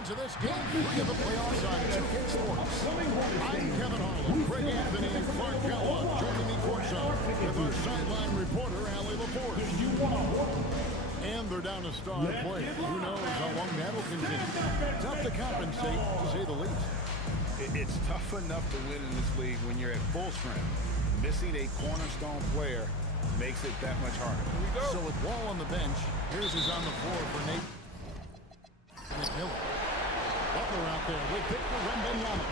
installments of this game, 3 of the playoffs on 2K Sports. I'm Kevin Harlan, Craig Anthony, and Clark Kellogg joining me courtside with our sideline reporter, Allie LaForce. And they're down to star play. Who knows how long that'll continue. Tough to compensate, to say the least. It's tough enough to win in this league when you're at full strength. Missing a cornerstone player makes it that much harder. Here we go. So with Wall on the bench, here's his on the floor for Nate McMillan. Butler out there with Victor Wembanyama.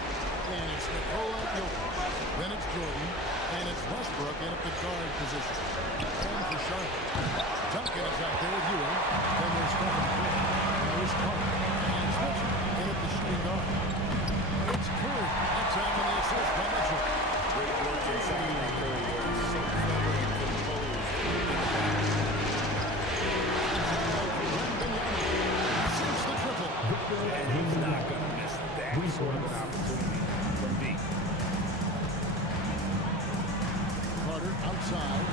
And it's Nikola Jokic. Then it's Jordan. And it's Westbrook in at the guard position. And for Charlotte. Duncan is out there with Ewing. Then there's Stephen Curry. And there's Carter. And it's Mitchell in at the shooting guard. It's Curry. That's time on the assist by Mitchell. Great work inside by Curry. So clever and composed. Shoots the triple. And he's not going to miss that sort of an opportunity from deep. Carter outside.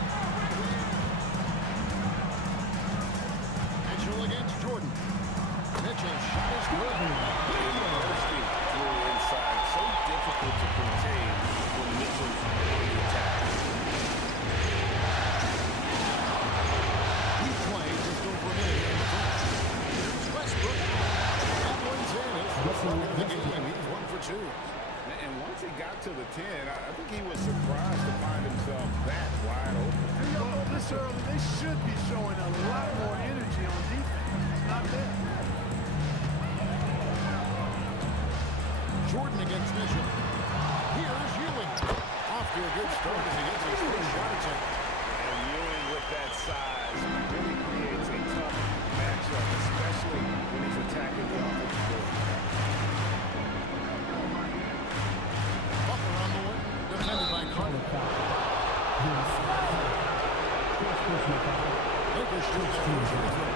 Mitchell against Jordan. Mitchell's shot is good. Thirsty through inside. So difficult to contain when Mitchell's on the attack. He played just over a minute in the first. Here's Westbrook. That one's in. It's Westbrook in the game. He's 1 for 2. And once he got to the 10, I think he was surprised to find himself that wide open. Well, this early, they should be showing a lot more energy on defense. It's not there. Jordan against Mitchell. Here's Ewing. Off to a good start as he gets his first shot attempt. And Ewing with that size really creates a tough matchup, especially when he's attacking the offensive board. Butler on the wing. Defended by Carter. Lakers shoot their first free throw.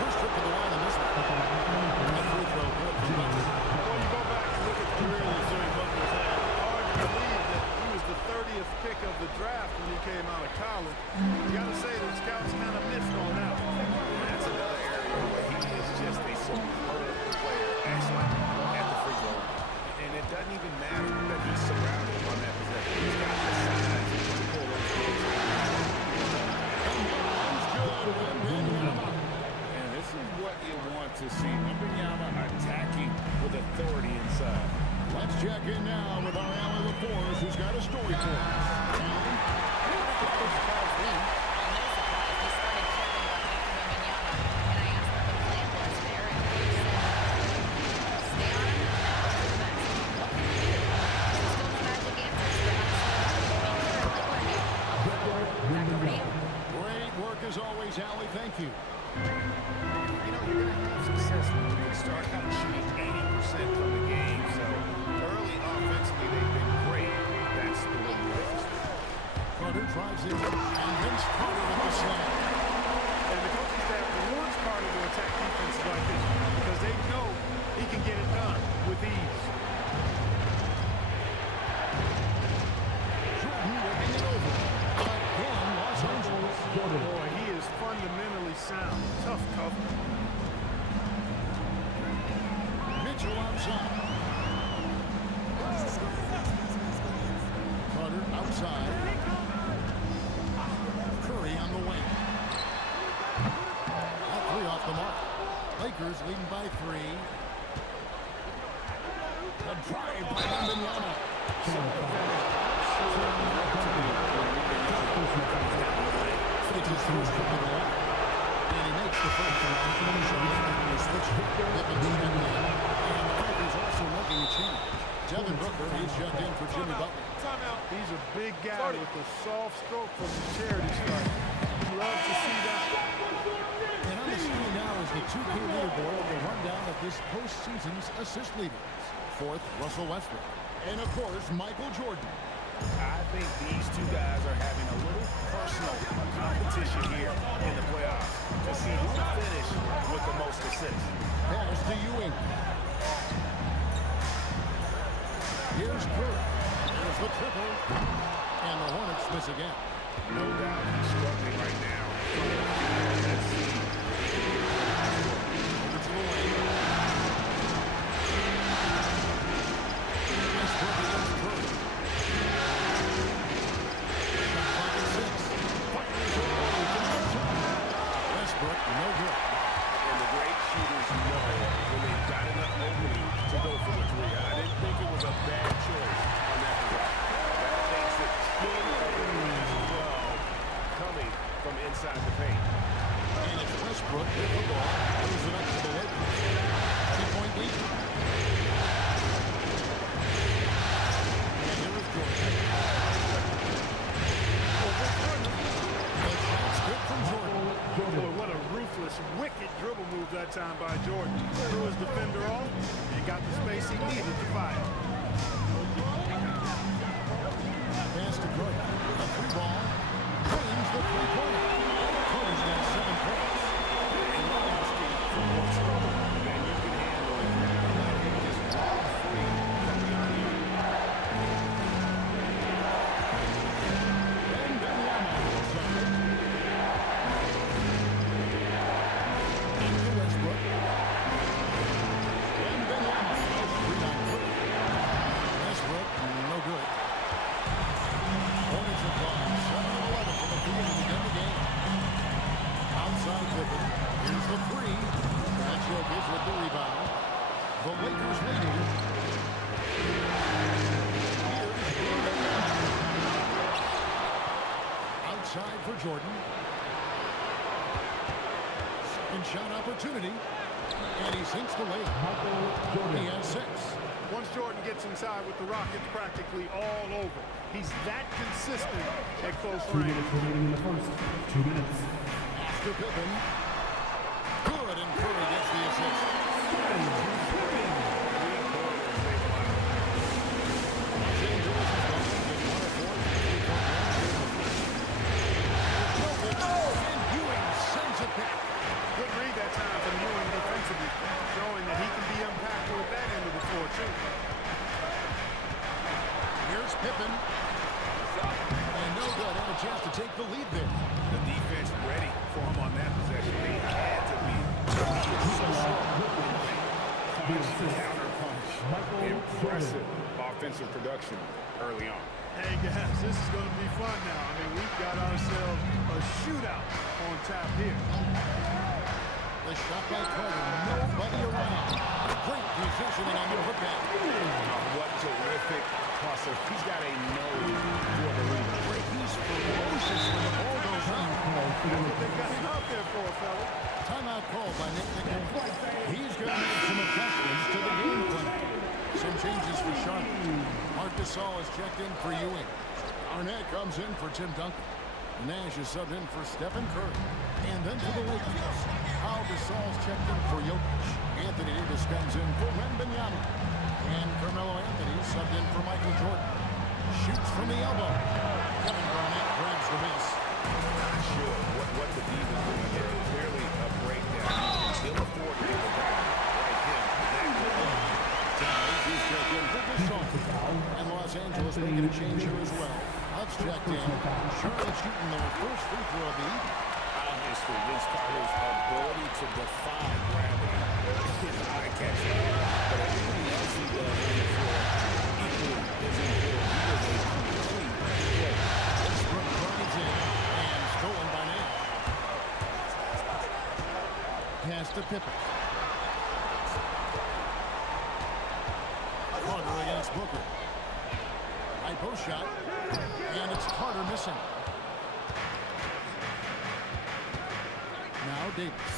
First trip to the line in this one. That free throw good for Butler. When you go back and look at the career that Jimmy Butler's had, hard to believe that he was the 30th pick of the draft when he came out of college. You got to say the scouts kind of missed on that one. That's another area where he is just a superb player, excellent at the free throw. And it doesn't even matter that he's surrounded on that possession. He's got the size to pull those things. And this is what you want to see. Wembanyama attacking with authority inside. Let's check in now with our Allie LaForce, who's got a story for us. Great work as always, Allie. Thank you. You know, you're going to have success when you can start out shooting 80% from the game. So early offensively, they've been great. That's the way you like to start. Carter drives it, and Vince Carter with the slam. And the coaching staff wants Carter to attack defenses like this because they know he can get it done with ease. Jordan working it over. Again, Los Angeles. Boy, he is fundamentally sound. Tough cover. Mitchell outside. Carter outside. Curry on the wing. That three off the mark. Lakers leading by 3. A drive by Wembanyama. It's his first trip to the line. And he makes the first one. And he switches. And the Lakers also making a change. Devin Booker, he's checked in for Jimmy Butler. He's a big guy with a soft stroke from the charity stripe. You love to see that. And on the screen now is the 2K leaderboard, the rundown of this postseason's assist leaders. 4th, Russell Westbrook. And, of course, Michael Jordan. I think these two guys are having a little personal competition here in the playoffs to see who will finish with the most assists. Pass to Ewing. Here's Curry. There's the triple. And the Hornets miss again. No doubt he's struggling right now. Let's see. Over to the lane. needed to fire. Pass to Curry. A free ball. Claims the three-pointer. Curry's got 7 points. And you're asking for more trouble than you can handle. Let him just walk free from beyond you. Wembanyama is on it. Into Westbrook. Wembanyama has 3 on Curry. Westbrook, no good. Hornets have gone 7-11 from the field to begin the game. Outside Pippen. Here's the 3. That Jokic with the rebound. The Lakers leading. Here's Wembanyama. Outside for Jordan. Second shot opportunity. And he sinks the weight. He has 6. Once Jordan gets inside with the Rockets practically all over, he's that consistent at close 2 range. minutes remaining in the first. 2 minutes. After Pippen. Good, and Curry gets the assist. Los Angeles has gone just 1 of 4 from the three-point range. And Ewing sends it back. Good read that time from Ewing defensively, showing that he can be impactful at that end of the floor, too. Here's Pippen. And no good. Had a chance to take the lead there. The defense ready for him on that possession. They had to be. He is so strong. Counter-punch. Impressive offensive production early on. Hey, guys, this is going to be fun now. I mean, we've got ourselves a shootout on tap here. The shot by Carter. Nobody around. Great positioning on the putback. What terrific hustle. He's got a nose for the lead. He's ferocious when the ball goes out. That's what they got him out there for, fella. Timeout called by Nick Nichols. He's going to make some adjustments to the game plan. Some changes for Charlotte. Marc Gasol has checked in for Ewing. Arnett comes in for Tim Duncan. Nash is subbed in for Stephen Curry. And then for the Lakers, Pau Gasol's checked in for Jokic. Anthony Davis comes in for Wembanyama. And Carmelo Anthony subbed in for Michael Jordan. Shoots from the elbow. Kevin Garnett grabs the miss. Not sure what the Divas doing here. Clearly a breakdown. You can still afford to give a guy like him that good. He's checked in for Gasol. And Los Angeles making a change here as well. Huff's checked in. Charlotte shooting their first free throw of the evening. Obviously, Vince Carter's ability to defy gravity is eye-catching. But everything else he does on the floor equally is important. He is a complete player. Westbrook drives in and stolen by Nash. Pass to Pippen. Carter against Booker. High post shot. And it's Carter missing. Now Davis.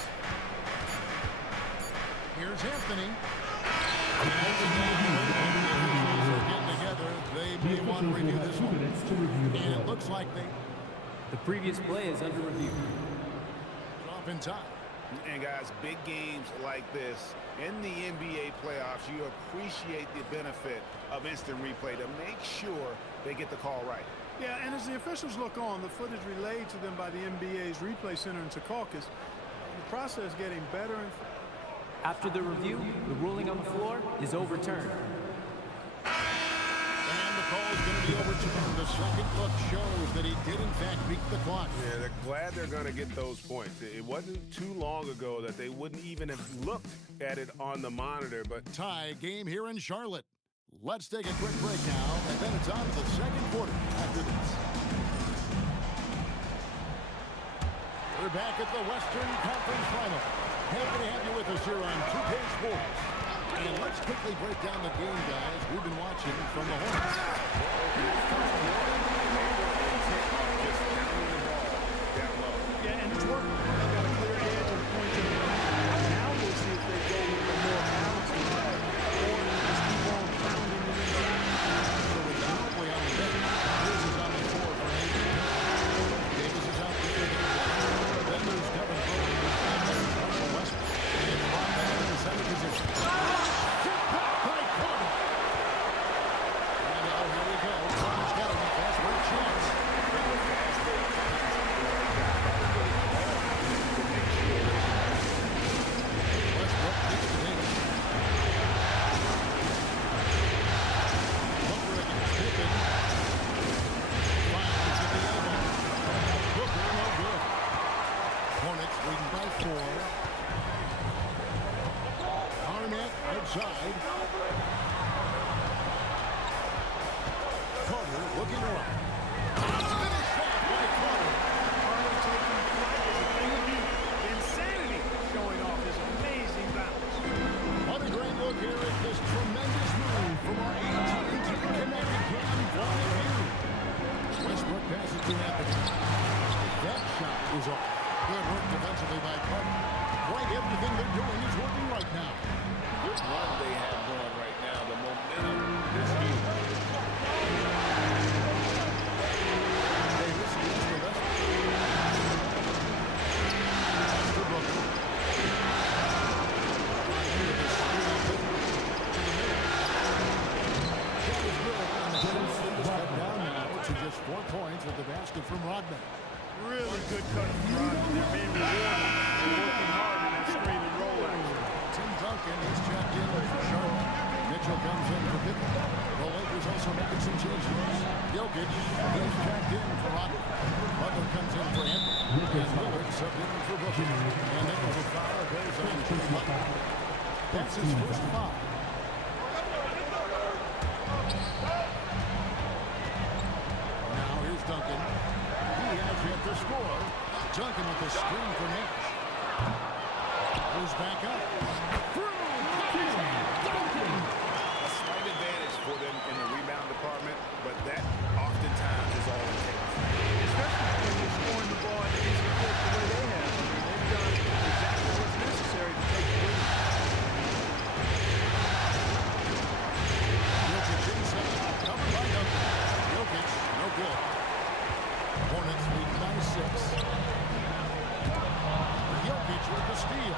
Here's Anthony. Getting together. They may want to review this 2 one. minutes to review the And it play. looks like they The previous play is under review. drop in time. And guys, big games like this in the NBA playoffs, you appreciate the benefit of instant replay to make sure they get the call right. Yeah, and as the officials look on, the footage relayed to them by the NBA's replay center in Secaucus, the process getting better and After the review, the ruling on the floor is overturned. And the call is going to be overturned. The second look shows that he did, in fact, beat the clock. Yeah, they're glad they're going to get those points. It wasn't too long ago that they wouldn't even have looked at it on the monitor, but Tie game here in Charlotte. Let's take a quick break now, and then it's on to the second quarter after this. We're back at the Western Conference Final. Happy to have you with us here on 2K Sports. And let's quickly break down the game, guys. We've been watching from the Hornets. yeah, and it's working. They've got a clear edge and point to the line. Now we'll see if they go with a more balanced attack or just keep on pounding it inside. So with Mobley on the bench, Davis is on the floor for Nathan. Davis is out there. Then there's Devin Booker. Russell Westbrook. And Ron back in the center position. Tip back by Carter. outside. Carter looking around. Finished off by Carter. Carter taking flight is a thing of beauty. Insanity showing off his amazing balance. On a great look here at this tremendous move from our AT&T Connected Cam blind view. Westbrook passes to Anthony. That shot is off. Good work defensively by Carter. Quite everything they're doing is working right now. Good run they have going right now. The momentum is huge. Davis gets the left. To Booker. Right here, the screen up to the middle. Shot is good. And the Hornets cut down now to just 4 points with the basket from Rodman. Really good cut from Rodman. They're being rewarded for working hard in that screen and roll action. Tim Duncan is checked in for Charlotte. Mitchell comes in for Pippen. The Lakers also making some changes. Jokic is checked in for Rodman. Butler comes in for Anthony. And Lillard subbed in for Booker. And Nichols with foul goes on to Butler. That's his first foul. Now here's Duncan. He has yet to score. Duncan with the screen for Nash. Goes back up. A slight advantage for them in the rebound department, but that oftentimes is all it takes. Especially when you're scoring the ball in the easy court the way they have. I mean, they've done exactly what's necessary to take the lead. Jokic inside. Covered by Duncan. Jokic, no good. Hornets lead by 6. Jokic with the steal.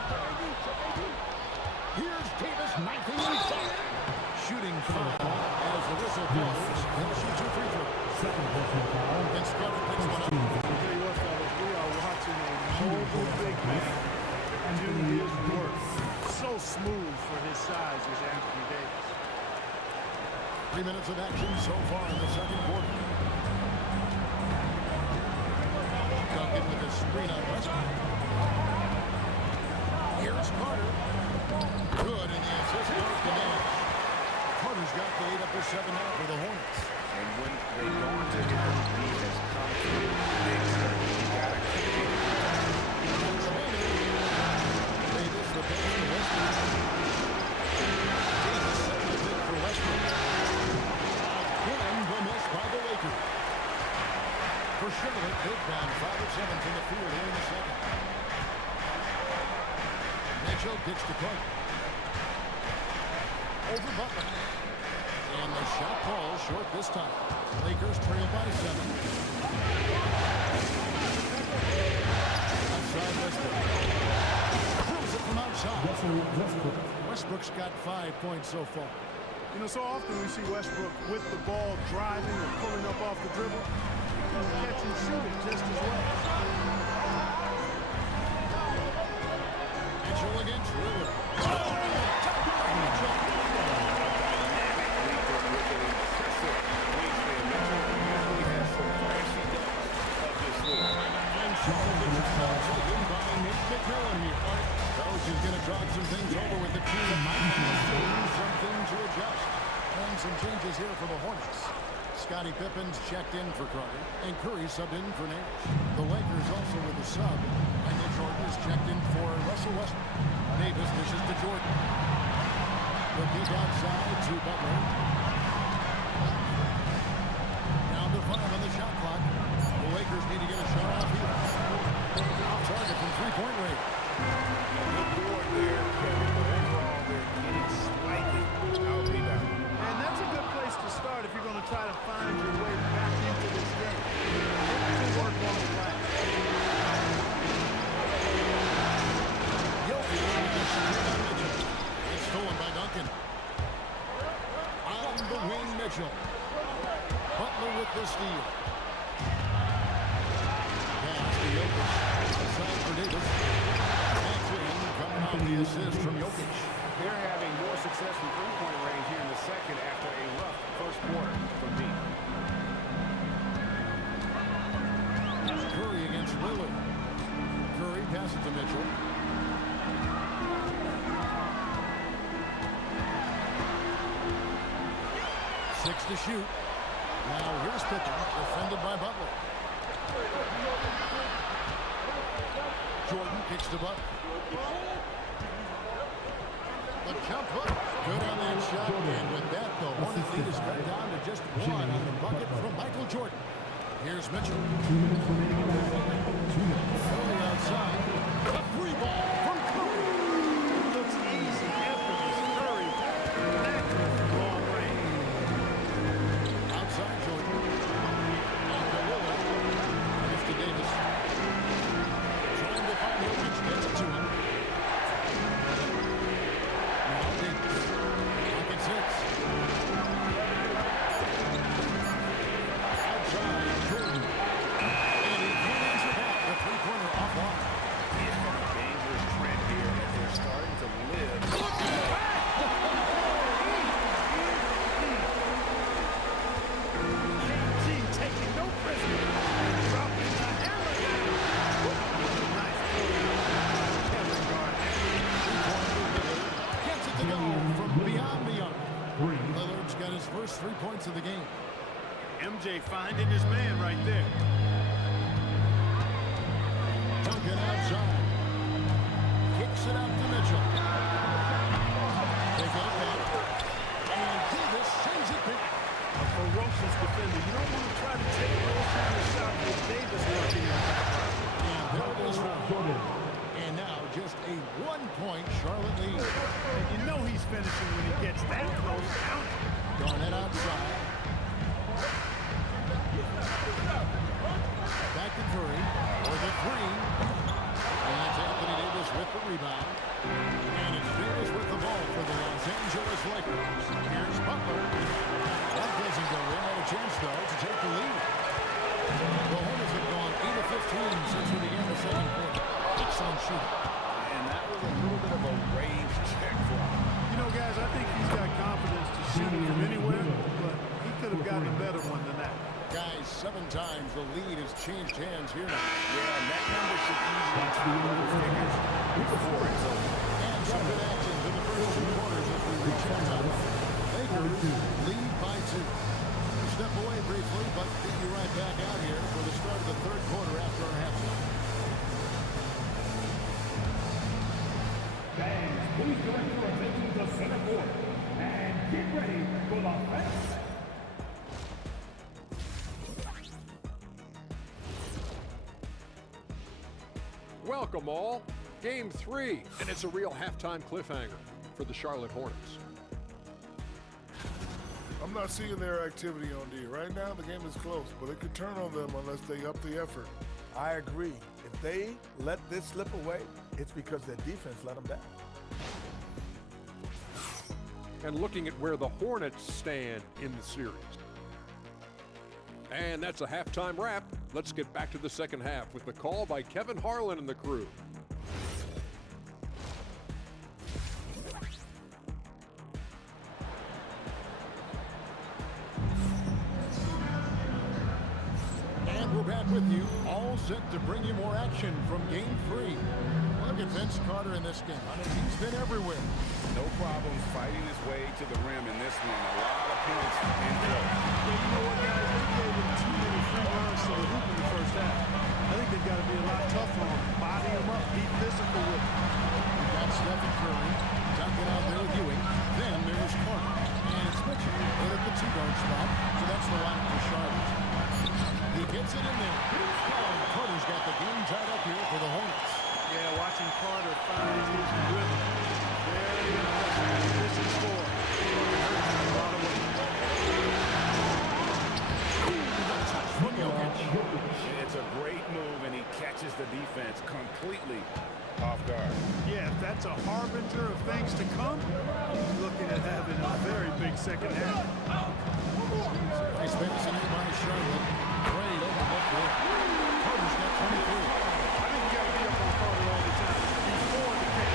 Here's Davis knifing inside. Shooting foul as the whistle blows. He'll shoot 2 free throws. Second personal foul. And Scotty picks one up. I'll tell you what, fellas, we are watching a mobile big man do his work. So smooth for his size is Anthony Davis. 3 minutes of action so far in the second quarter. Duncan with the screen on Westbrook. Here's Carter. Good, and the assist goes to Nash. Carter's got the 8 up to 7 now for the Hornets. And when they go into hit those beats has come through big time. You gotta keep it. Davis the pass to Westbrook. Davis setting the pick for Westbrook. Again, the miss by the Lakers. For Charlotte, they've gone 5 of 7 from the field here in the second. Mitchell gets to Clark. Over Butler. And the shot falls short this time. Lakers trail by 7. Outside Westbrook. Throws it from outside. Westbrook's got 5 points so far. You know, so often we see Westbrook with the ball driving or pulling up off the dribble. Catch and shoot it just as well. Mitchell against Lillard. Coach is going to talk some things over with the team. Something to adjust. And some changes here for the Hornets. Scottie Pippen's checked in for Carter, and Curry subbed in for Nash. The Lakers also with a sub, and the Jordan is checked in for Russell Westbrook. Davis dishes to Jordan. The kick outside to Butler. Down to 5 on the shot clock. The Lakers need to get a shot off here. Off target from three-point range. Good board there, Kevin, but overall they're getting slightly out-rebounded. And that's a good place to start if you're going to try to find your way back into this game. Good work on the glass. Jokic with the screen on Mitchell. It's stolen by Duncan. On the wing, Mitchell. Butler with the steal. Pass to Jokic. Inside for Davis. That's in. Coming off the assist from Jokic. They're having more success from three-point range here in the second after a rough first quarter from deep. Curry against Lillard. Curry passes to Mitchell. 6 to shoot. Now here's Pippen, defended by Butler. Jordan kicks to Butler. The jump hook, good on that shot. And with that, the Hornets lead is cut down to just 1 on the bucket from Michael Jordan. Here's Mitchell. 2 minutes remaining in the game. 2 minutes. Curry outside. A free ball from Curry. Looks easy, effortless. Curry, accurate, long range. Outside Jordan. And Gorilla. Pass to Davis. Trying to find Jokic. Gets it to him. Now Davis. Pocket 6. Outside Jordan. And he can't answer back. The three-pointer offline. He's got a dangerous trend here as they're starting to live. KG taking no prisoners and dropping the hammer down. Nice play. Kevin Garnett. Gets it to go from beyond the arc. Lillard's got his first 3 points of the game. MJ finding his man right there. Duncan outside. Kicks it out to Mitchell. They get it back. And Davis sends it back. A ferocious defender. You don't want to try to take those kind of shots with Davis working in the background. And there it is for Jordan. And now just a 1-point Charlotte lead. And you know he's finishing when he gets that close. Count it. Garnett outside. Back to Curry for the 3. And it's Anthony Davis with the rebound. And it's Davis with the ball for the Los Angeles Lakers. Here's Butler. That doesn't go in. Had a chance, though, to take the lead. The Hornets have gone 8 of 15 since we began the second quarter. Excellent shooting. And that was a little bit of a range check for him. You know, guys, I think he's got confidence to shoot it from anywhere, but he could have gotten a better one than that. Guys, 7 times the lead has changed hands here now. Yeah, and that number should easily be double figures before it's over. And some good action to the first 2 quarters as we reach halftime. Lakers lead by 2. We'll step away briefly, but get you right back out here for the start of the third quarter after our halftime. Fans, please direct your attention to center court and get ready for the fest. Welcome all. Game 3, and it's a real halftime cliffhanger for the Charlotte Hornets. I'm not seeing their activity on D. Right now, the game is close, but it could turn on them unless they up the effort. I agree. If they let this slip away, it's because their defense let them down. And looking at where the Hornets stand in the series. And that's a halftime wrap. Let's get back to the second half with the call by Kevin Harlan and the crew. And we're back with you, all set to bring you more action from Game 3. Look at Vince Carter in this game. He's been everywhere. No problem fighting his way to the rim in this one. A lot of points in close. Yeah, you know what, guys? They gave him too many free runs to the hoop in the first half. I think they've got to be a lot tougher on him. Body him up, be physical with him. We got Stephen Curry, dunking out there with Ewing. Then there's Carter. And it's Mitchell right at the 2-guard spot. So that's the lineup for Charlotte. He gets it in there. And Carter's got the game tied up here for the Hornets. Yeah, watching Carter find his rhythm. Very impressive. This is score. A lot of weight. From Jokic. It's a great move, and he catches the defense completely off guard. Yeah, if that's a harbinger of things to come, he's looking at having a very big second half. Nice pass in by Charlotte. Great overlook there. Carter's got 23. I think you got to be up on Carter all the time. Before the kick.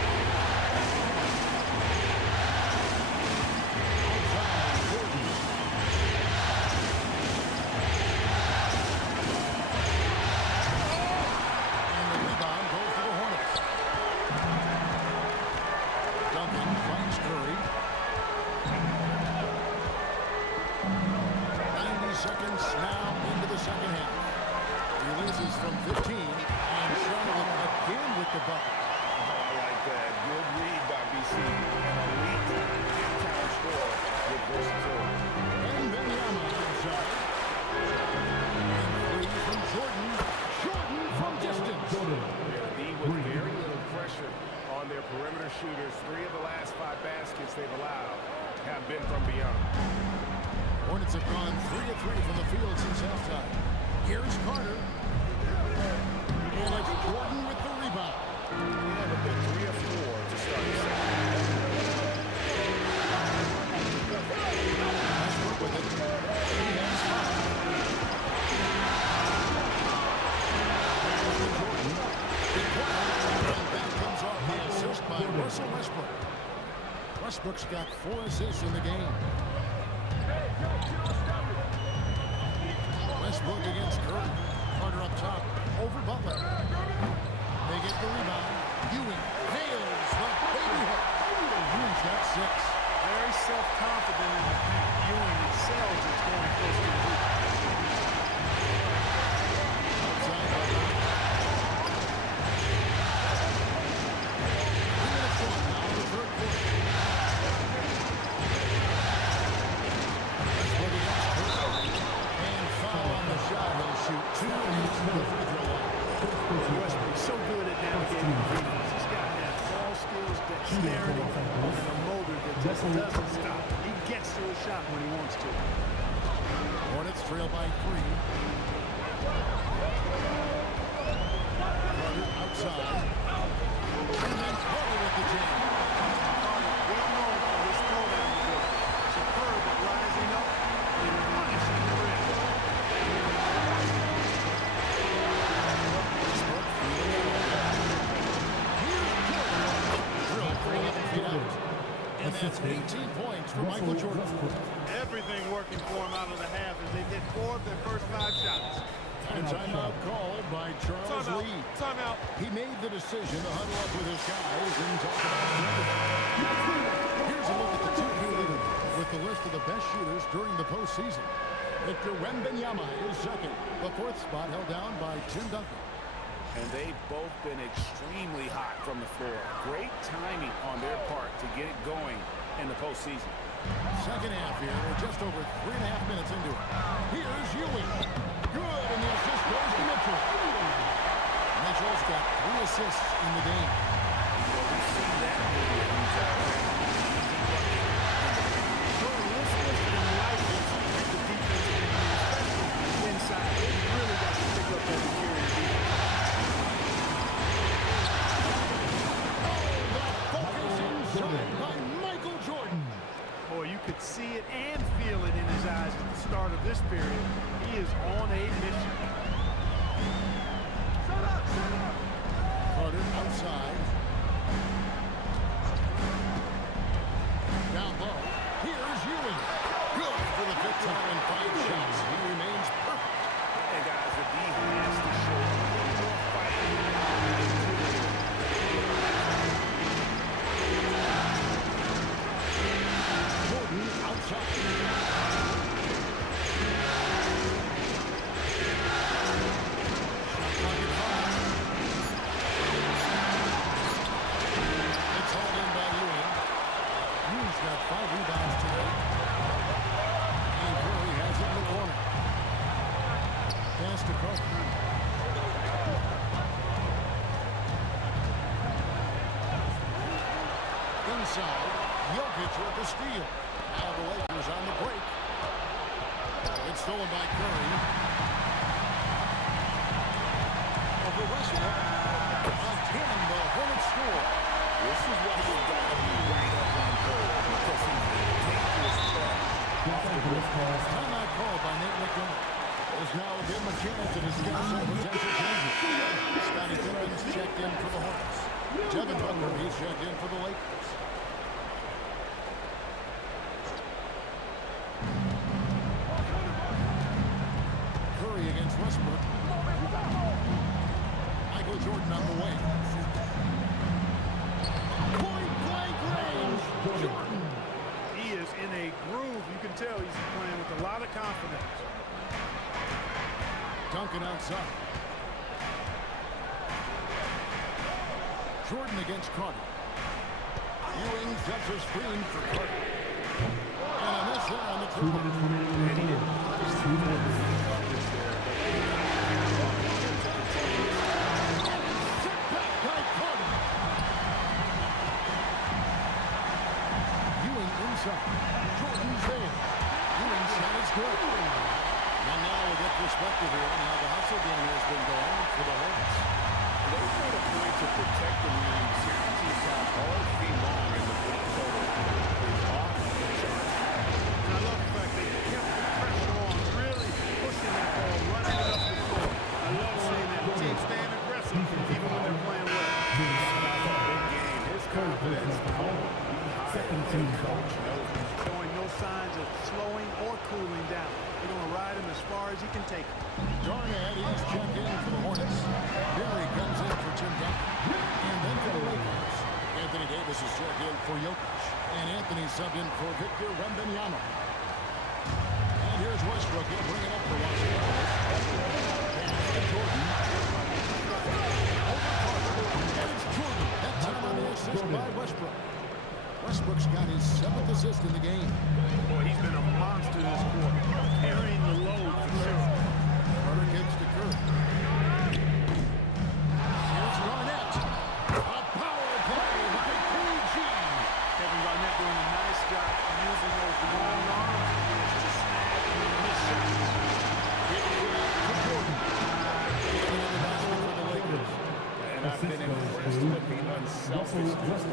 Outside, Jordan. And the rebound goes to the Hornets. Duncan finds Curry. have been from beyond. Hornets have gone 3 of 3 from the field since halftime. Here's Carter. And it's Jordan with the rebound. Yeah, but they're 3 of 4 to start the second. Westbrook with it. He has 5. Jordan. And that comes off the assist by Russell Westbrook. Westbrook's got 4 assists in the game. Westbrook against Curry. Carter up top. Over Butler. They get the rebound. Ewing nails the baby hook. Ewing's got 6. Very self-confident in the paint. Ewing excels at going close to the hoop. Outside Butler. 3 minutes gone now in the third quarter. Westbrook against Curry. And foul on the shot. He'll shoot 2 minutes from the free throw line. Westbrook's so good at navigating defense. This guy has ball skills, dexterity, and a motor that just doesn't stop. He gets to a shot when he wants to. Hornets trail by 3. Carter outside. And then Carter with the jam. Well known for his throwdown ability. Superb at rising up and punishing the rim. And that's 18 points for Michael Jordan. Everything working for him out of the half as they hit 4 of their first 5 shots. And timeout called by Charles Lee. Timeout. He made the decision to huddle up with his guys and talk about strategy. Here's a look at the 2K leader with the list of the best shooters during the postseason. Victor Wembanyama is second. The 4th spot held down by Tim Duncan. And they've both been extremely hot from the floor. Great timing on their part to get it going in the postseason. Second half here. We're just over 3.5 minutes into it. Here's Ewing. Good, and the assist goes to Mitchell. Mitchell's got 3 assists in the game. Well, we've seen that movie a few times. Jordan, this listed in life is the defense, especially inside. They've really got to pick up that interior defense. By Michael Jordan. Boy, you could see it and feel it in his eyes at the start of this period. He is on a mission. Carter outside. Down low. Here's Ewing. Good for the 5th time in 5 shots. He remains perfect. And guys, the D has to show a little more fight. Jordan outside. Shot clock at 5. It's hauled in by Ewing. Ewing's got 5 rebounds today. And Curry has it in the corner. Pass to Carter. Inside, Jokic with the steal. Now the Lakers on the break. It's stolen by Curry. Over Westbrook. Again, the Hornets score. This is why you've got to be right up on Curry because he's a dangerous threat. Timeout called by Nate McDermott. There's now give him a chance to discuss some potential changes. Scottie Pippin's checked in for the Hornets. Devin Booker, he's checked in for the Lakers. Curry against Westbrook. Michael Jordan on the way. Point-blank range. Jordan. He is in a groove. You can tell he's playing with a lot of confidence. Duncan outside. Jordan against Carter. Ewing sets a screen for Carter. And a miss there on the three. Ewing inside. good. And now we'll get perspective here on how the hustle game has been going for the Hornets. They've made a point to protect the rim. Syracuse shot all feet long, and the point total is off the chart. I love the fact they kept the pressure on, really pushing that ball, running it up the court. I love seeing that team staying aggressive even when they're playing well. Big game. His confidence Second team foul. Showing no signs of slowing or cooling down. They're going to ride him as far as he can take him. Garnett, he's checked in for the Hornets. Barry comes in for Tim Duncan. And then for the Lakers, Anthony Davis is checked in for Jokic. And Anthony subbed in for Victor Wembanyama. And here's Westbrook. He'll bring it up for Washington. Pass to Jordan. Over Carter. And it's Jordan. That time on the assist by Westbrook. Westbrook's got his 7th assist in the game. Boy, he's been a monster this quarter, carrying the load for sure. Carter kicks to Curry. Here's Garnett. A power play by PG. Kevin Garnett doing a nice job using those long arms of his to snag and miss shots. Giving it to Jordan. Into the basket for the Lakers. And I've been impressed with the unselfishness.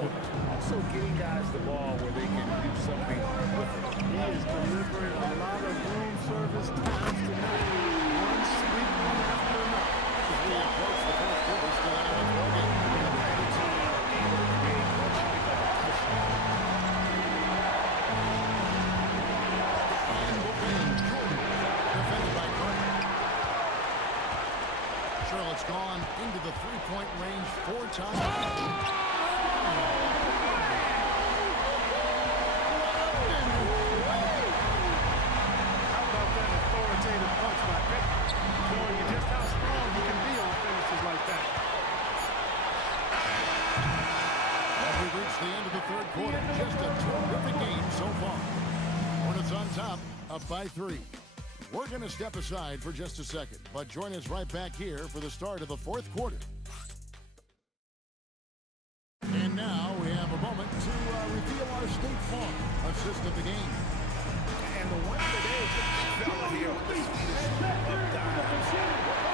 Also getting guys the ball where they can do something with it. He is delivering a lot of room service times tonight. One sweet one after another. As we approach the fourth quarter, still anyone working. The team able to create much bigger cushion. And will bring Jordan. Defended by Carter. Charlotte's gone into the three-point range 4 times. Punch by Pitt, showing you just how strong he can be on finishes like that. As we reach the end of the third quarter, just a terrific game so far. Hornets on top, up by 3. We're going to step aside for just a second, but join us right back here for the start of the fourth quarter. And now we have a moment to reveal our State Farm assist of the game. And the one today is the fella here with the speed of dimes.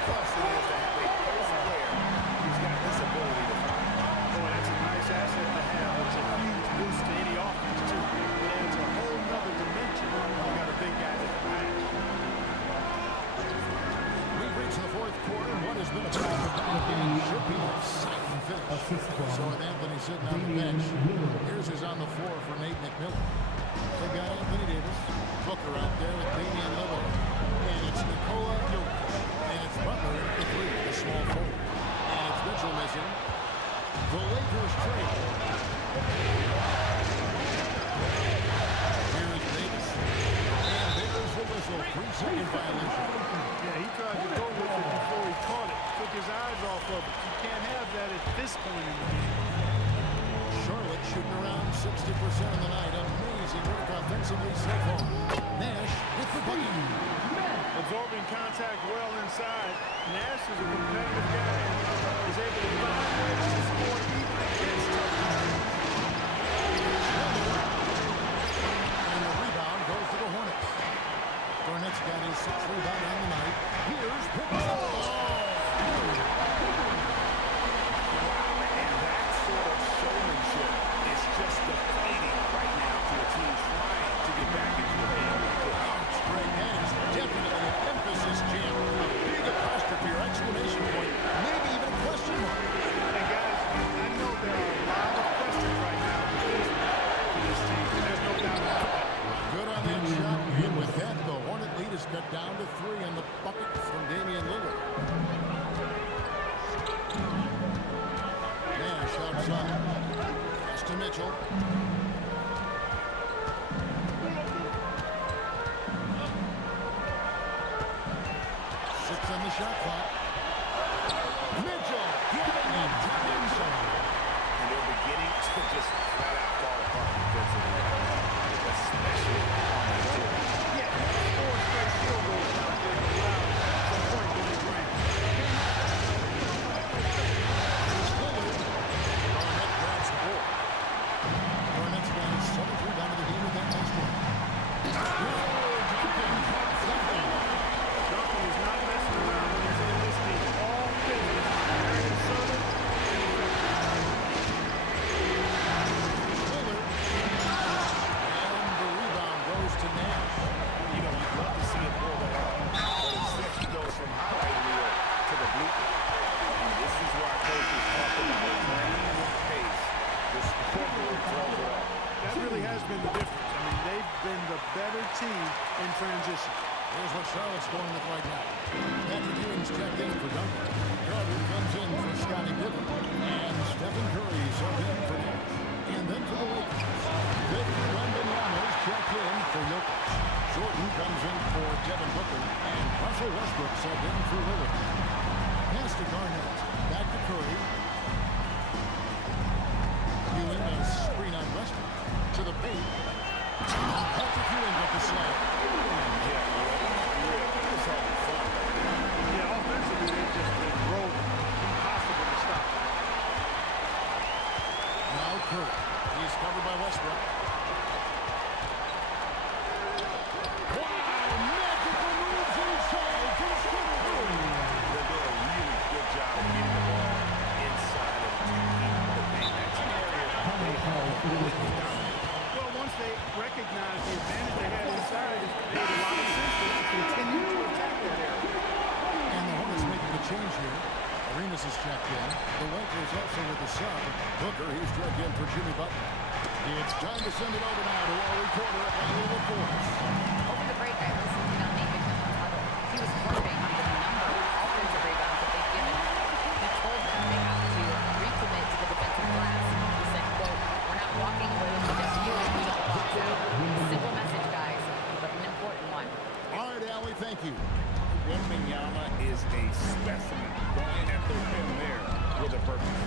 Plus, it is to have a post player who's got this ability to find. Boy, that's a nice asset to have. It's a huge boost to any offense, too. It adds a whole nother dimension when you got a big guy that can match. We've reached the fourth quarter. What has been a back-to-back game should be a exciting finish. So with Anthony sitting on the bench, here's who's on the floor for Nate McMillan. They've got Anthony Davis, Booker out there with Damian Lillard, and it's Nikola Jokic, and it's Butler at the 3, the small forward, and it's Mitchell missing. The Lakers trail. Here is Davis, and there's the whistle, 3-second violation. Yeah, he tried to go with it before he caught it. Took his eyes off of it. You can't have that at this point in the game. Charlotte shooting around 60% of the night. Amazing work offensively so far. Nash with the bucket. Absorbing contact well inside. Nash is a competitive guy and is able to find ways to score even against tough teams. And a rebound goes to the Hornets. Garnett's got his 6th rebound on the night. Here's Pippen. It's just deflating right now to a team trying to get back into the game. Greg, that is definitely an emphasis jam. A big apostrophe or exclamation point, maybe even a question mark. And guys, I know there are a lot of questions right now for this team. There's no doubt about it. Good on that shot. And with that, the Hornet lead is cut down to 3 on the bucket from Damian Lillard. Nash outside. Pass to Mitchell. On the shot clock. Mitchell getting it inside. And they're beginning to just flat out fall apart defensively right now, especially on the interior. Yeah, 4 straight field goals now they've allowed some point in the range. Garnett grabs the ball. Garnett been the better team in transition. Here's what Charlotte's going with right now. Patrick Ewing's checked in for Duncan. Carter comes in for Scotty Pippen. And Stephen Curry subbed in for Nate. And then for the Lakers, Victor Wembanyama's checked in for Jokic. Jordan comes in for Devin Booker. And Russell Westbrook subbed in for Lillard. Pass to Garnett. Back to Curry. Ewing a screen on Westbrook. To the paint. Patrick Ewing got the slam. Yeah, offensively, they've just been rolling. Impossible to stop. Now Curry. He's covered by Westbrook. Wow! Magical moves inside to Stephen Curry. They're doing a really good job of getting the ball inside of the paint. That's an area they are completely dominant. Well, once they recognize the advantage they had inside, it made a lot of sense to continue to attack that area. And the Hornets making a change here. Arenas is checked in. The Lakers also with the sub. Booker, he's checked in for Jimmy Butler. It's time to send it over now to our reporter, Allie LaForce. Over the break, I listened in on Nate McMillan's huddle. He was harping on the number of offensive rebounds that they've given. He told them they have to recommit to the defensive glass. He said, quote, "We're not walking away with just you if we don't box out." Simple message, guys, but an important one. All right, Allie, thank you. Wembanyama is a specimen going at the rim there with a purpose.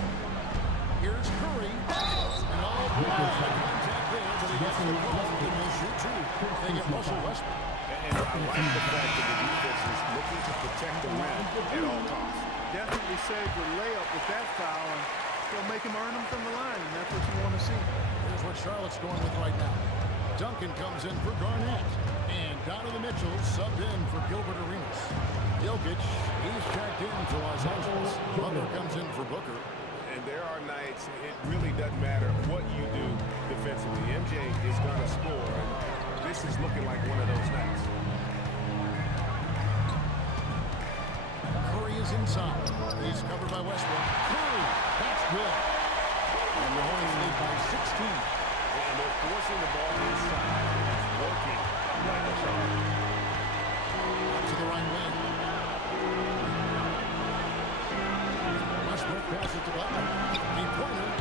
Here's Curry. And all contact there, but he gets the ball and will shoot two. They get Russell Westbrook. And I like the fact that the defense is looking to protect the rim at all costs. Definitely saved the layup with that foul, and they'll make him earn them from the line, and that's what you want to see. Here's what Charlotte's going with right now. Duncan comes in for Garnett. And Donovan Mitchell subbed in for Gilbert Arenas. Jokic, he's checked in to Los Angeles. Butler comes in for Booker. And there are nights, it really doesn't matter what you do defensively. MJ is going to score, and this is looking like one of those nights. Curry is inside. He's covered by Westbrook. Curry, that's good. And the Hornets lead by 16. And they're forcing the ball inside. It's working like a charm. To the right wing. Westbrook passes to Butler. Three-pointer.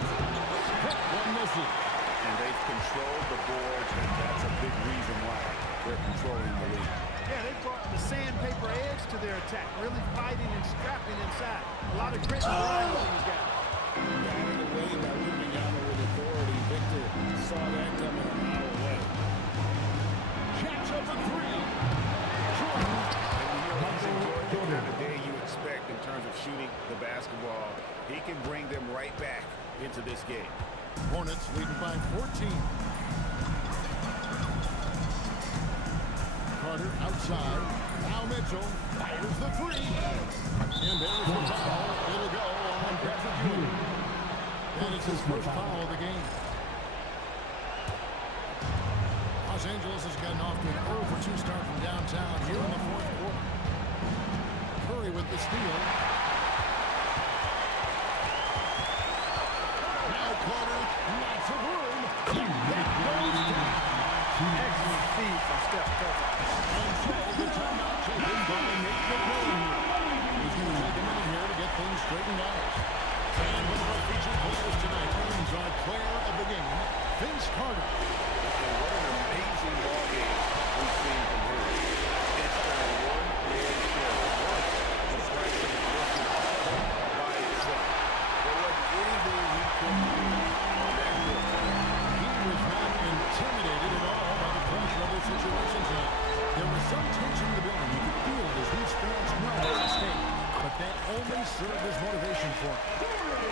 Hit one misses. And they've controlled the boards, and that's a big reason why they're controlling the lead. Yeah, they brought the sandpaper edge to their attack, really fighting and scrapping inside. A lot of grit and grind with these guys. Guided away by Wembanyama with authority. Victor saw that coming a mile away. Jacks up a three. Jordan. And he's enjoyed the kind of day you expect in terms of shooting the basketball. He can bring them right back into this game. Hornets leading by 14. Carter outside. Now Mitchell fires the three. And there's the foul. It'll go on Patrick Ewing. And it's his first foul of the game. Los Angeles has gotten off to an 0-for-2 start from downtown here in the fourth quarter. Curry with the steal. Now Carter, lots of room. That goes down. Excellent feed from Steph Curry. And so the timeout taken by Nate McMillan. He's going to take a minute here to get things straightened out. And one of our featured players tonight earns our player of the game, Vince Carter. And what an amazing ball game we've seen from him. It's been a one-man show. The price of working by itself. There wasn't anything he couldn't do on that court. He was not intimidated at all by the pressure of the situation tonight. There was some tension in the building. You could feel it as these fans know it's at stake. But that only served as motivation for him.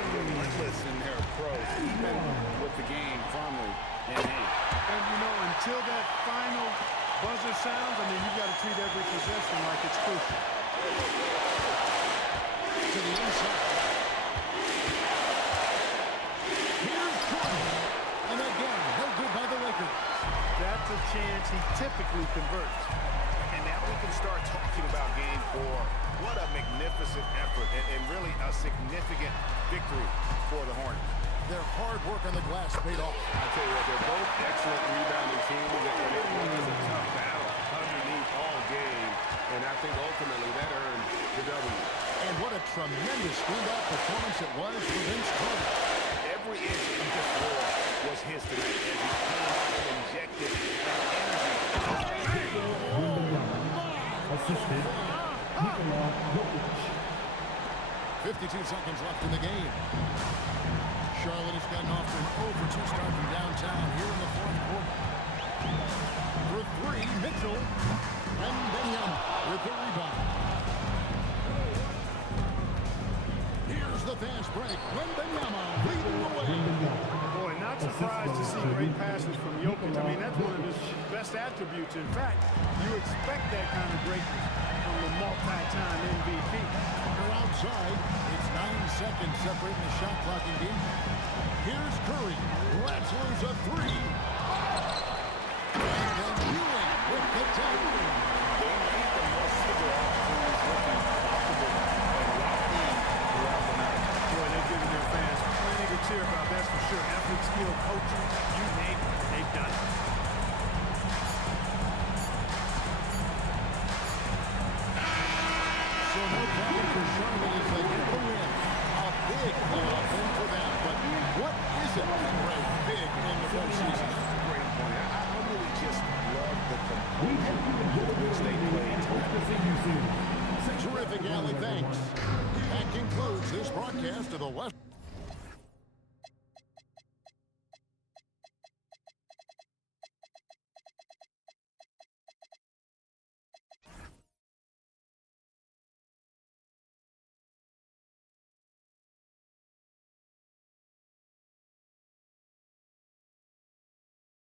Relentless in their approach, even with the game firmly in hand. And, you know, until that final buzzer sounds, I mean, you've got to treat every possession like it's crucial. To the inside. Here's Jordan. And again, no good by the Lakers. That's a chance he typically converts. And now we can start talking about game 4. What a magnificent effort and really a significant victory for the Hornets. Their hard work on the glass paid off. I tell you what, they're both excellent rebounding teams, and it tremendous standout performance it was for Vince Carter. Every inch of the floor was his tonight as he came out and injected energy. Assisted, Nikola Jokic. 52 seconds left in the game. Charlotte has gotten off to an 0-for-2 start from downtown here in the fourth quarter. For three, Mitchell. And Benyon with the rebound. Here's the fast break. Wembanyama leading the way. Boy, not surprised to see great passes from Jokic. I mean, that's one of his best attributes. In fact, you expect that kind of greatness from the multi-time MVP. They're outside. It's 9 seconds separating the shot clock in game. Here's Curry. Let's lose a three. And then Ewing with the tap. They made the most of their opportunities looking comfortable and locked in throughout the night. Boy, they're giving their fans plenty to cheer about, that's for sure. Effort, skill, coaching, you name it, they've done it. So no problem for Charlotte as they get the win. A big playoff win for them. But what isn't right big in the postseason? Great point. I really just love the composure with which they played tonight. Terrific, Allie. Thanks. That concludes this broadcast of the West.